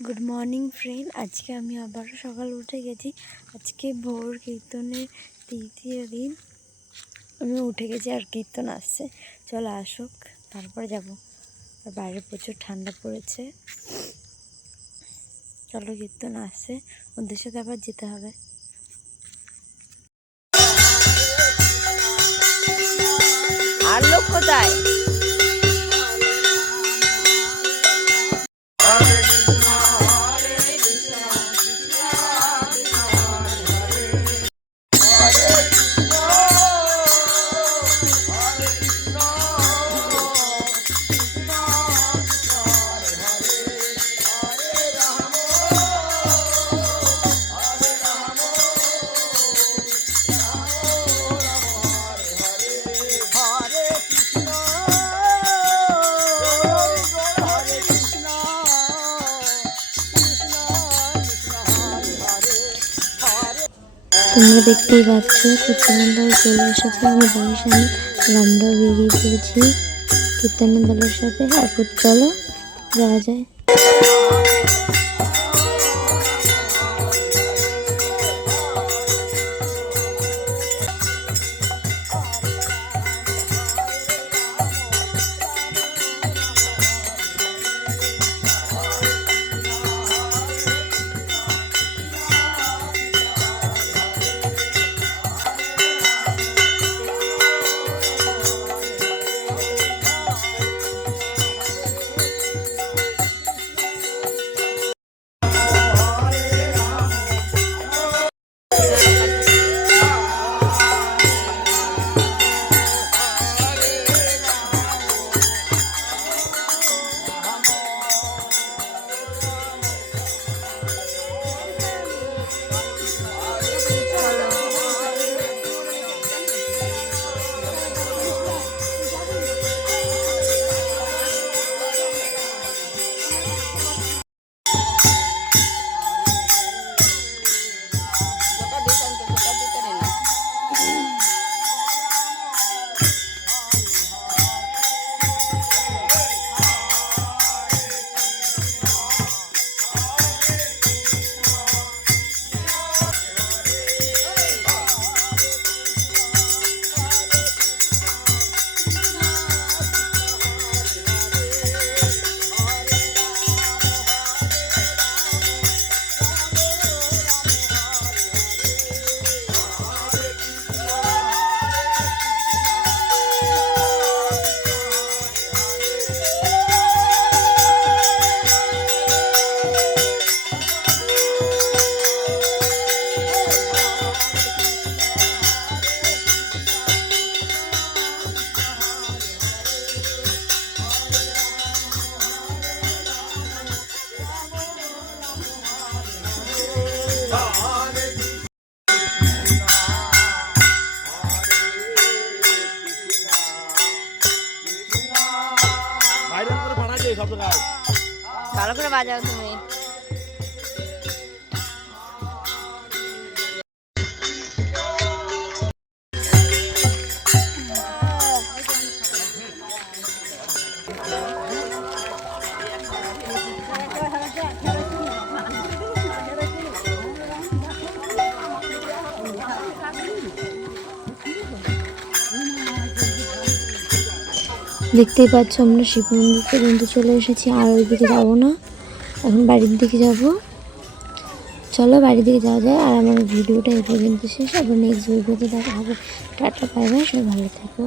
Good morning friend. आज के आमी आबार सकाल उठे गेছি। आज के भोर कीर्तনের तृतीय दिन আমি উঠে গেছি আর কীর্তন আসছে। চলো আসুক তারপরে যাব। আর বাইরে প্রচুর ঠান্ডা পড়েছে। চলো কীর্তন আসছে, ওদের সাথে আবার যেতে হবে। আর লোক কোথায়? তোমরা দেখতেই পাচ্ছ কীর্তনের দল চলে এসেছে আমার বাড়ির সামনে। আমরাও বেরিয়ে পড়েছি কীর্তনের দলের সাথে। এখন চলো যাওয়া যায়। ভালো করে বাজাও তুমি। দেখতেই পাচ্ছ আমরা শিব মন্দির পর্যন্ত চলে এসেছি। আর ওই দিকে যাবো না, এখন বাড়ির দিকে যাব। চলো বাড়ির দিকে যাওয়া যায়। আর আমার ভিডিওটা এই পর্যন্ত শেষ। আবার নেক্সট ভিডিওতে দেখা হবে। টাটা বাই বাই, সবাই ভালো থাকো।